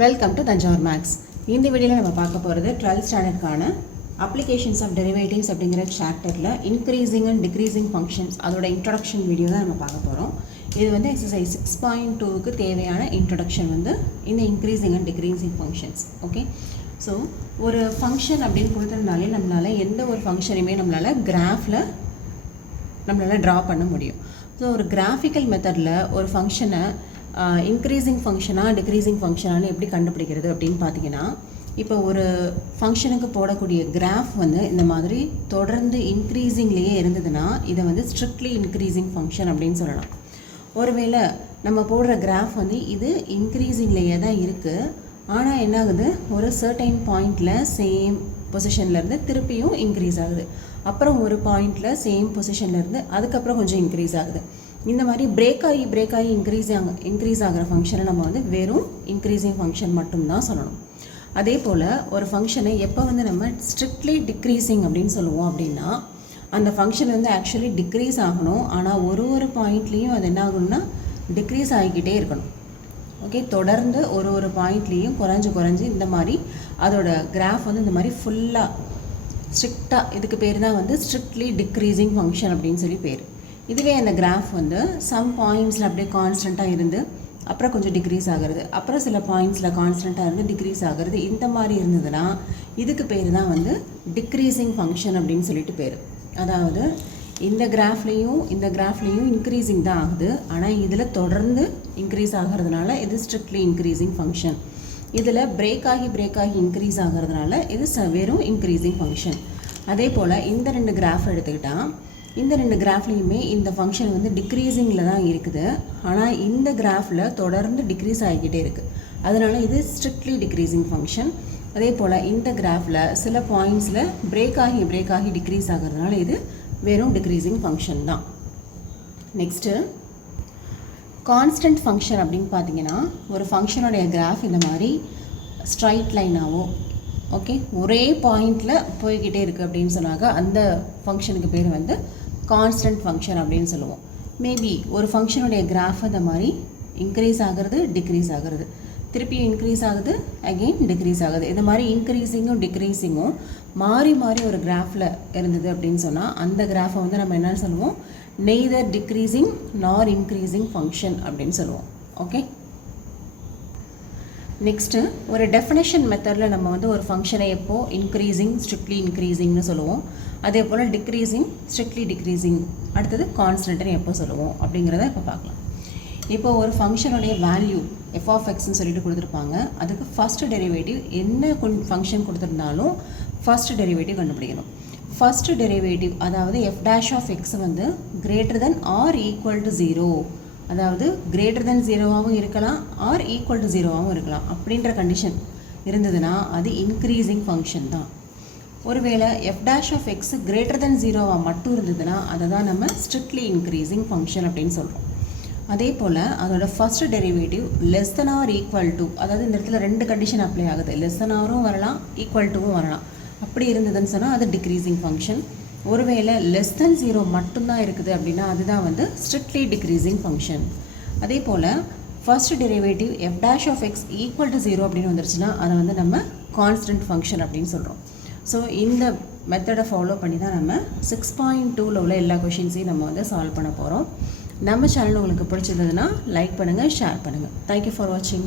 Welcome to Thanjavur maths. இந்த வீடியோவில் நம்ம பார்க்க போகிறது 12th ஸ்டாண்டர்டுக்கான அப்ளிகேஷன்ஸ் ஆஃப் டெரிவேட்டிவ்ஸ் அப்படிங்கிற சாப்டரில் இன்க்ரீசிங் அண்ட் டிக்ரீசிங் ஃபங்க்ஷன்ஸ் அதோட இன்ட்ரடக்ஷன் வீடியோ தான் நம்ம பார்க்க போகிறோம். இது வந்து எக்ஸசைஸ் 6.2க்கு தேவையான இன்ட்ரடக்ஷன் வந்து இந்த increasing and decreasing functions. Okay, so ஒரு ஃபங்க்ஷன் அப்படின்னு கொடுத்ததுனாலே நம்மளால் எந்த ஒரு ஃபங்க்ஷனையுமே நம்மளால் கிராஃபில் ட்ரா பண்ண முடியும். ஸோ ஒரு கிராஃபிக்கல் மெத்தடில் ஒரு ஃபங்க்ஷனை இன்க்ரீசிங் ஃபங்க்ஷனாக டிக்ரீசிங் ஃபங்க்ஷனானு எப்படி கண்டுபிடிக்கிறது அப்படின்னு பார்த்தீங்கன்னா, இப்போ ஒரு ஃபங்க்ஷனுக்கு போடக்கூடிய கிராஃப் வந்து இந்த மாதிரி தொடர்ந்து இன்க்ரீசிங்லேயே இருந்ததுன்னா இதை வந்து ஸ்ட்ரிக்ட்லி இன்க்ரீசிங் ஃபங்க்ஷன் அப்படின்னு சொல்லலாம். ஒருவேளை நம்ம போடுற கிராஃப் வந்து இது இன்க்ரீசிங்லேயே தான் இருக்குது, ஆனால் என்ன ஆகுது, ஒரு சர்டைன் பாயிண்டில் சேம் பொசிஷன்லேருந்து திருப்பியும் இன்க்ரீஸ் ஆகுது, அப்புறம் ஒரு பாயிண்டில் சேம் பொசிஷன்லேருந்து அதுக்கப்புறம் கொஞ்சம் இன்க்ரீஸ் ஆகுது. இந்த மாதிரி பிரேக் ஆகி இன்க்ரீஸ் ஆகிற ஃபங்க்ஷனை நம்ம வந்து வெறும் இன்க்ரீசிங் ஃபங்க்ஷன் மட்டும்தான் சொல்லணும். அதே போல் ஒரு ஃபங்க்ஷனை எப்போ வந்து நம்ம ஸ்ட்ரிக்ட்லி டிக்ரீசிங் அப்படின்னு சொல்லுவோம் அப்படின்னா, அந்த ஃபங்க்ஷன் வந்து ஆக்சுவலி டிக்ரீஸ் ஆகணும், ஆனால் ஒரு பாயிண்ட்லேயும் அது என்ன ஆகணும்னா டிக்ரீஸ் ஆகிக்கிட்டே இருக்கணும். ஓகே, தொடர்ந்து ஒரு பாயிண்ட்லேயும் குறைஞ்சி இந்த மாதிரி அதோட கிராஃப் வந்து இந்த மாதிரி ஃபுல்லாக ஸ்ட்ரிக்டாக, இதுக்கு பேர் தான் வந்து ஸ்ட்ரிக்ட்லி டிக்ரீசிங் ஃபங்க்ஷன் அப்படின்னு சொல்லி பேர். இதுவே அந்த கிராஃப் வந்து சம் பாயிண்ட்ஸில் அப்படியே கான்ஸ்டண்ட்டாக இருந்து அப்புறம் கொஞ்சம் டிக்ரீஸ் ஆகிறது, அப்புறம் சில பாயிண்ட்ஸில் கான்ஸ்டண்ட்டாக இருந்து டிக்ரீஸ் ஆகிறது, இந்த மாதிரி இருந்ததுன்னா இதுக்கு பேர் தான் வந்து டிக்ரீசிங் ஃபங்க்ஷன் அப்படின்னு சொல்லிட்டு பேர். அதாவது இந்த கிராஃப்லேயும் இன்க்ரீசிங் தான் ஆகுது, ஆனால் இதில் தொடர்ந்து இன்க்ரீஸ் ஆகிறதுனால இது ஸ்ட்ரிக்ட்லி இன்க்ரீசிங் ஃபங்க்ஷன். இதில் பிரேக் ஆகி இன்க்ரீஸ் ஆகிறதுனால இது வெறும் இன்க்ரீசிங் ஃபங்க்ஷன். அதே போல் இந்த ரெண்டு கிராஃப் எடுத்துக்கிட்டால், இந்த ரெண்டு கிராஃப்லேயுமே இந்த ஃபங்க்ஷன் வந்து டிக்ரீசிங்கில் தான் இருக்குது, ஆனால் இந்த கிராஃபில் தொடர்ந்து டிக்ரீஸ் ஆகிக்கிட்டே இருக்குது, அதனால் இது ஸ்ட்ரிக்ட்லி டிக்ரீசிங் ஃபங்க்ஷன். அதே போல் இந்த கிராஃபில் சில பாயிண்ட்ஸில் பிரேக் ஆகி டிக்ரீஸ் ஆகிறதுனால இது வெறும் டிக்ரீசிங் ஃபங்க்ஷன் தான். நெக்ஸ்ட்டு கான்ஸ்டன்ட் ஃபங்க்ஷன் அப்படின்னு பார்த்தீங்கன்னா, ஒரு ஃபங்க்ஷனுடைய கிராஃப் இந்த மாதிரி ஸ்ட்ரைட் லைனாகவோ ஓகே ஒரே பாயிண்டில் போய்கிட்டே இருக்குது அப்படின்னு சொன்னாங்க, அந்த ஃபங்க்ஷனுக்கு பேர் வந்து கான்ஸ்டன்ட் ஃபங்க்ஷன் அப்படின்னு சொல்லுவோம். மேபி ஒரு ஃபங்க்ஷனுடைய கிராஃப் அந்த மாதிரி இன்க்ரீஸ் ஆகிறது, டிக்ரீஸ் ஆகிறது, திருப்பியும் இன்க்ரீஸ் ஆகுது, அகெயின் டிக்ரீஸ் ஆகுது, இந்த மாதிரி இன்க்ரீஸிங்கும் டிக்ரீஸிங்கும் மாறி ஒரு கிராஃபில் இருந்தது அப்படின்னு சொன்னால் அந்த கிராஃபை வந்து நம்ம என்னென்னு சொல்லுவோம், நெய்தர் டிக்ரீசிங் நார் இன்க்ரீசிங் ஃபங்க்ஷன் அப்படின்னு சொல்லுவோம். ஓகே, நெக்ஸ்ட்டு ஒரு டெஃபினேஷன் மெத்தடில் நம்ம வந்து ஒரு ஃபங்க்ஷனை எப்போது இன்க்ரீசிங் ஸ்ட்ரிக்ட்லி இன்க்ரீசிங்னு சொல்லுவோம், அதே போல் டிக்ரீசிங் ஸ்ட்ரிக்ட்லி டிக்ரீசிங், அடுத்தது கான்ஸ்டன்ட்னு எப்போ சொல்லுவோம் அப்படிங்கிறத இப்போ பார்க்கலாம். இப்போ ஒரு ஃபங்க்ஷனுடைய வேல்யூ f(x)ன்னு சொல்லிட்டு கொடுத்துருப்பாங்க, அதுக்கு ஃபஸ்ட்டு டெரிவேட்டிவ் என்ன ஃபங்க்ஷன் கொடுத்துருந்தாலும் ஃபஸ்ட்டு டெரிவேட்டிவ் கண்டுபிடிக்கணும். ஃபஸ்ட்டு டெரிவேட்டிவ் அதாவது f' வந்து greater than or equal to 0, அதாவது greater than 0வாகவும் இருக்கலாம் ஆர் ஈக்குவல் டு 0வாகவும் இருக்கலாம், அப்படின்ற கண்டிஷன் இருந்ததுன்னா அது இன்க்ரீசிங் ஃபங்க்ஷன் தான். ஒருவேளை f' greater than 0வாக மட்டும் இருந்ததுன்னா அதை தான் நம்ம ஸ்ட்ரிக்ட்லி இன்க்ரீசிங் ஃபங்க்ஷன் அப்படின்னு சொல்கிறோம். அதே போல் அதோட first derivative less than or equal to, அதாவது இந்த இடத்துல ரெண்டு கண்டிஷன் அப்ளை ஆகுது, லெஸ் தென் ஆரும் வரலாம் ஈக்குவல் டுவும் வரலாம், அப்படி இருந்ததுன்னு சொன்னால் அது டிக்ரீசிங் ஃபங்க்ஷன். ஒருவேளை லெஸ் தென் 0 மட்டும்தான் இருக்குது அப்படின்னா அதுதான் வந்து ஸ்ட்ரிக்ட்லி டிக்ரீசிங் ஃபங்க்ஷன். அதே போல் first derivative f' equal to 0 அப்படின்னு வந்துருச்சுன்னா அதை வந்து நம்ம கான்ஸ்டன்ட் ஃபங்க்ஷன் அப்படின்னு சொல்கிறோம். ஸோ இந்த மெத்தடை ஃபாலோ பண்ணி தான் நம்ம 6.2ல் உள்ள எல்லா கொஷின்ஸையும் நம்ம வந்து சால்வ் பண்ண போகிறோம். நம்ம சேனல் உங்களுக்கு பிடிச்சிருந்ததுன்னா லைக் பண்ணுங்கள், ஷேர் பண்ணுங்கள். தேங்க்யூ ஃபார் வாட்சிங்.